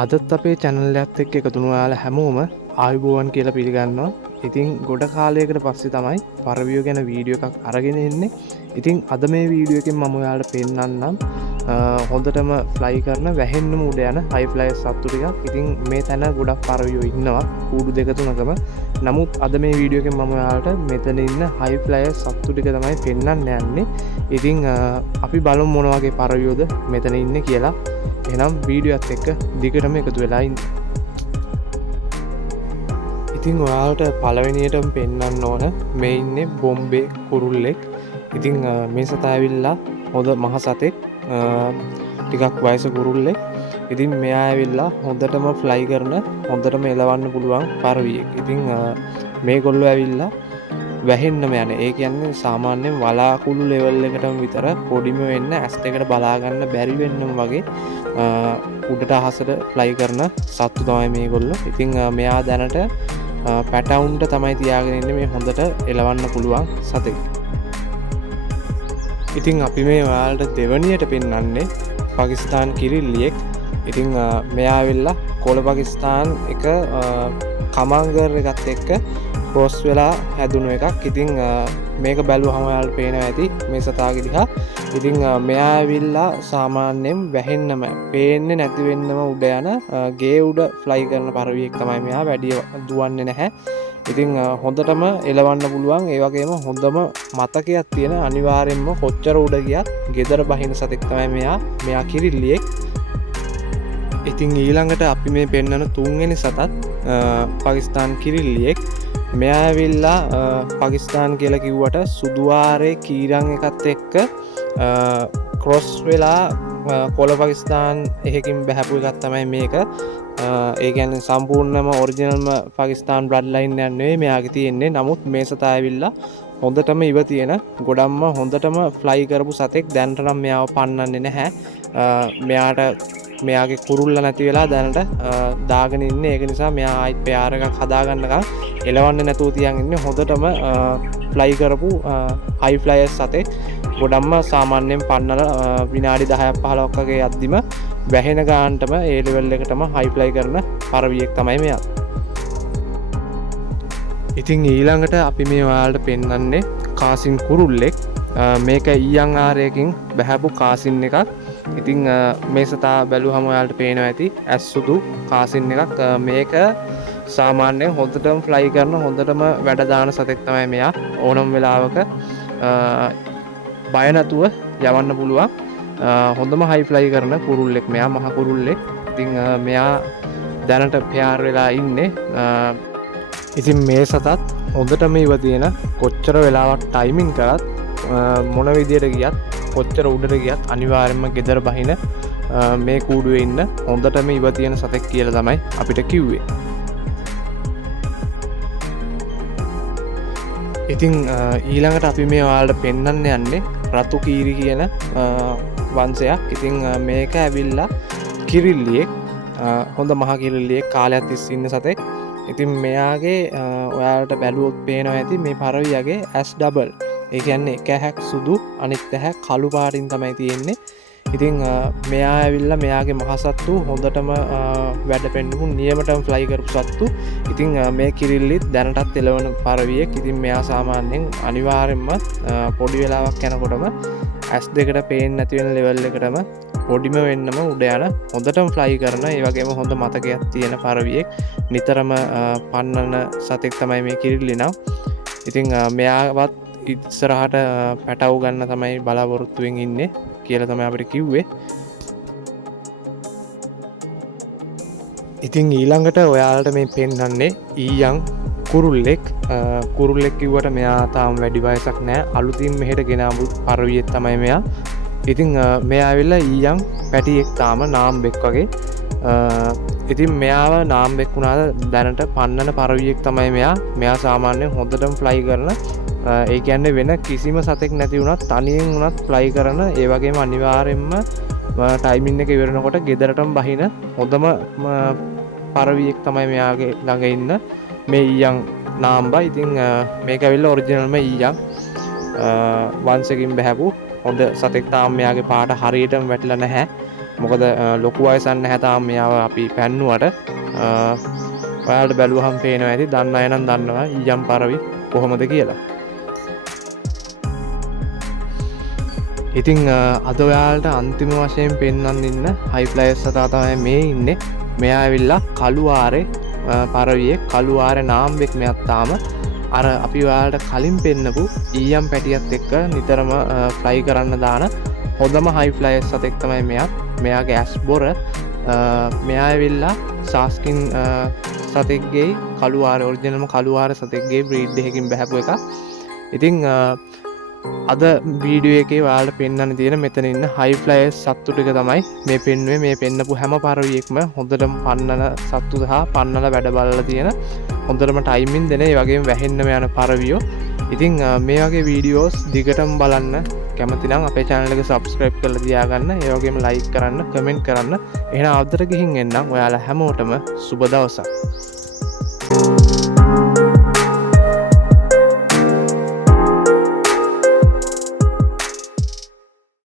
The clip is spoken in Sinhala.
අදත් අපේ channel එකත් එක්ක එකතු වුණ ඔයාලා හැමෝම ආයුබෝවන් කියලා පිළිගන්නවා. ඉතින් ගොඩ කාලයකට පස්සේ තමයි පරවියෝ ගැන වීඩියෝ එකක් අරගෙන එන්නේ. ඉතින් අද මේ වීඩියෝ එකෙන් මම ඔයාලට පෙන්නන්නම් හොඳටම ෆ්ලයි කරන වැහෙන්නම උඩ යන හයි ෆ්ලයර් සත්තු ටිකක්. ඉතින් මේ තැන ගොඩක් පරවියෝ ඉන්නවා කූඩු දෙක තුනකම. නමුත් අද මේ වීඩියෝ එකෙන් මම ඔයාලට මෙතන ඉන්න හයි ෆ්ලයර් සත්තු ටික තමයි පෙන්නන්න යන්නේ. ඉතින් අපි බලමු මොන වගේ පරවියෝද මෙතන ඉන්නේ කියලා. එහෙනම් වීඩියෝත් එක්ක දිගටම එකතු වෙලා ඉන්න. ඉතින් ඔයාලට පළවෙනියටම පෙන්වන්න ඕන මේ ඉන්නේ බොම්බේ කුරුල්ලෙක්. ඉතින් මේ සතා ඇවිල්ලා හොඳ මහ සතෙක්, ටිකක් වයස කුරුල්ලෙක්. ඉතින් මෙයා ඇවිල්ලා හොඳටම ෆ්ලයි කරන, හොඳටම එලවන්න පුළුවන් පරවියෙක්. ඉතින් මේගොල්ලෝ ඇවිල්ලා වැහෙන්නම යන, ඒ කියන්නේ සාමාන්‍යයෙන් වලාකුළු ලෙවල් එකටම විතර පොඩිම වෙන්න, ඇස් දෙකට බලා ගන්න බැරි වෙන්නම වගේ උඩට අහසට ෆ්ලයි කරන සත්තු තමයි මේගොල්ලෝ. ඉතින් මෙයා දැනට පැටවුන්ට තමයි තියාගෙන ඉන්නේ මේ හොඳට එලවන්න පුළුවන් සතෙක්. ඉතින් අපි මේ ඔයාලට දෙවනියට පෙන්වන්නේ පාකිස්තාන් කිරිල්ලියෙක්. ඉතින් මෙයා ඇවිල්ලා කොළ පාකිස්තාන් එක කමංගර් එකත් එක්ක ක්‍රොස් වෙලා හැදුණු එකක්. ඉතින් මේක බැලුවහම ඔයාලට පේනවා ඇති මේ සතාගේ දිහා. ඉතින් මෙයා ඇවිල්ලා සාමාන්‍යයෙන් වැහෙන්නම, පේන්නේ නැති වෙන්නම උඩ යන ගේ උඩ ෆ්ලයි කරන පරවියෙක් තමයි මෙයා. වැඩි දුවන්නේ නැහැ. ඉතින් හොඳටම එලවන්න පුළුවන්, ඒ වගේම හොඳම මතකයක් තියෙන, අනිවාර්යෙන්ම කොච්චර උඩ ගියත් ගෙදර බහින සතෙක් තමයි මෙයා. මෙයා කිරිල්ලියෙක්. ඉතින් ඊළඟට අපි මේ පෙන්වන තුන්වෙනි සතත් පාකිස්තාන් කිරිල්ලියෙක්. මෙයා ඇවිල්ලා පාකිස්තාන් කියලා කිව්වට සුදුආරේ කීරන් එකත් එක්ක ක්‍රොස් වෙලා කොළ පාකිස්තාන් එකකින් බහැපු එකක් තමයි මේක. ඒ කියන්නේ සම්පූර්ණම ඔරිජිනල්ම පාකිස්තාන් බ්ලඩ් ලයින් එකක් නෙවෙයි මෙයාගේ තියෙන්නේ. නමුත් මේ සතා ඇවිල්ලා හොඳටම ඉව තියෙන, ගොඩක්ම හොඳටම ෆ්ලයි කරපු සතෙක්. දැනට නම් මෙයාව පන්නන්නේ නැහැ. මෙයාගේ කුරුල්ල නැති වෙලා දැනට දාගෙන ඉන්නේ. ඒක නිසා මෙයා ආයිත් පෙයාර එකක් හදාගන්නකම් එලවන්නේ නැතුව තියන් ඉන්නේ. හොඳටම ෆ්ලයි කරපු හයි ෆ්ලයර් සතෙක්. ගොඩක්ම සාමාන්‍යයෙන් පන්නලා විනාඩි 10ක් 15ක් වගේ යද්දිම වැහෙන ගානටම ඒ ලෙවල් එකටම හයි ෆ්ලයි කරන පරවියෙක් තමයි මෙයා. ඉතින් ඊළඟට අපි මේ ඔයාලට පෙන්වන්නේ කාසින් කුරුල්ලෙක්. මේක ඊයන් ආරයකින් බහැපු කාසින් එකක්. ඉතින් මේ සතා බැලුවම ඔයාලට පේනවා ඇති ඇස් සුදු කාසින් එකක්. මේක සාමාන්‍යයෙන් හොඳටම ෆ්ලයි කරන, හොඳටම වැඩ දාන සතෙක් තමයි මෙයා. ඕනම වෙලාවක බය නැතුව යවන්න පුළුවන් හොඳම හයි ෆ්ලයි කරන කුරුල්ලෙක් මෙයා, මහ කුරුල්ලෙක්. ඉතින් මෙයා දැනට පෙයාර වෙලා ඉන්නේ. ඉතින් මේ සතත් හොඳටම ඉව තියෙන, කොච්චර වෙලාවක් ටයිමින් කරත්, මොන විදියට ගියත්, කොච්චර උඩට ගියත් අනිවාර්යයෙන්ම ගෙදර බහින මේ කූඩුවේ ඉන්න හොඳටම ඉව තියෙන සතෙක් කියලා තමයි අපිට කිව්වේ. ඉතින් ඊළඟට අපි මේ ඔයාලට පෙන්වන්න යන්නේ රතු කීරි කියන වංශයක්. ඉතින් මේක ඇවිල්ලා කිරිල්ලියෙක්, හොඳ මහ කිරිල්ලියෙක්, කාලයක් තිස්සේ ඉන්න සතෙක්. ඉතින් මෙයාගේ ඔයාලට බැලුවොත් පේනවා ඇති මේ පරවියගේ ඇස් ඩබල්. ඒ කියන්නේ එක ඇහැක් සුදු, අනිත් ඇහැ කළු පාටින් තමයි තියෙන්නේ. ඉතින් මෙයා ඇවිල්ලා මෙයාගේ මහසත්තු හොඳටම වැඩ පෙන්නපු, නියමටම ෆ්ලයි කරපු සත්තු. ඉතින් මේ කිරිල්ලිත් දැනටත් එළවන පරවියෙක්. ඉතින් මෙයා සාමාන්‍යයෙන් අනිවාර්යෙන්ම පොඩි වෙලාවක් යනකොටම ඇස් දෙකට පේන්නේ නැති වෙන ලෙවල් එකටම පොඩිම වෙන්නම උඩ යන, හොඳටම ෆ්ලයි කරන, ඒ වගේම හොඳ මතකයක් තියෙන පරවියෙක්. නිතරම පන්නන සතෙක් තමයි මේ කිරිල්ලි නම්. ඉතින් මෙයාවත් ඉස්සරහට පැටවු ගන්න තමයි බලාපොරොත්තුවෙන් ඉන්නේ කියලා තමයි අපිට කිව්වේ. ඉතින් ඊළඟට ඔයාලට මේ පෙන්වන්නේ ඊයන් කුරුල්ලෙක්. කුරුල්ලෙක් කිව්වට මෙයා තාම වැඩි වයසක් නැහැ. අලුතින් මෙහෙට ගෙන ආපු පරවියෙක් තමයි මෙයා. ඉතින් මෙයා ඇවිල්ලා ඊයන් පැටියෙක්, තාම නාම්බෙක් වගේ. ඉතින් මෙයාව නාම්බෙක් වුණාද දැනට පන්නන පරවියෙක් තමයි මෙයා. මෙයා සාමාන්‍යයෙන් හොඳටම ෆ්ලයි කරන, ඒ කියන්නේ වෙන කිසිම සතෙක් නැති වුණත් තනියෙන් වුණත් ෆ්ලයි කරන, ඒ වගේම අනිවාර්යෙන්ම ටයිමින් එක ඉවරනකොට ගෙදරටම බහින හොඳම පරවියෙක් තමයි මෙයාගේ ළඟ ඉන්න මේ ඊයන් නාම්බා. ඉතින් මේක ඇවිල්ලා ඔරිජිනල්ම ඊයන් වංශකින් බහැපු හොඳ සතෙක්. තාම මෙයාගේ පාට හරියටම වැටලා නැහැ. මොකද ලොකු වයසන්න හැතාම් මෙයාව අපි පැන්නුවට ඔයාලට බැලුවහම් පේනවා ඇති දන්න අයනම් දන්නවා ඊයම් පරවි කොහොමද කියලා. ඉතිං අද ඔයාලට අන්තිම වශයෙන් පෙන්වන්න ඉන්න හයිෆ්ලයර්ස් සතා තමයි මේ ඉන්නේ. මෙයා ඇවිල්ලා කළුආරේ පරවියේ කළුආරේ නාම්බෙක් මෙයත්තාම අර අපි ඔයාලට කලින් පෙන්නපු ඊයම් පැටියත් එක්ක නිතරම ෆ්ලයි කරන්න දාන හොඳම හයිෆ්ලයර්ස් සතෙක් තමයි මෙයත්. මෙයාගේ ඇස් බොර මෙයා ඇවිල්ලා සාස්කින් සතෙක්ගේ කළුආරේ ඔරිජිනල්ම කළුආරේ සතෙක්ගේ බ්‍රීඩ් එකකින් බැහැපු එක. ඉතින් අද වීඩියෝ එකේ ඔයාලට පෙන්වන්න තියෙන මෙතන ඉන්න හයිෆ්ලයර්ස් සත්තු ටික තමයි මේ පෙන්වුවේ. මේ පෙන්නපු හැම පරවියෙක්ම හොඳටම පන්නන සත්තු සහ පන්නලා වැඩ බලලා තියෙන හොඳටම ටයිමින් දෙන ඒ වගේම වැහෙන්නම යන පරවියෝ. ඉතින් මේ වගේ වීඩියෝස් දිගටම බලන්න කැමති නම් අපේ channel එක subscribe කරලා තියාගන්න. ඒ වගේම like කරන්න, comment කරන්න. එහෙනම් ආදර ගිහින් එන්නම්. ඔයාලා හැමෝටම සුබ දවසක්.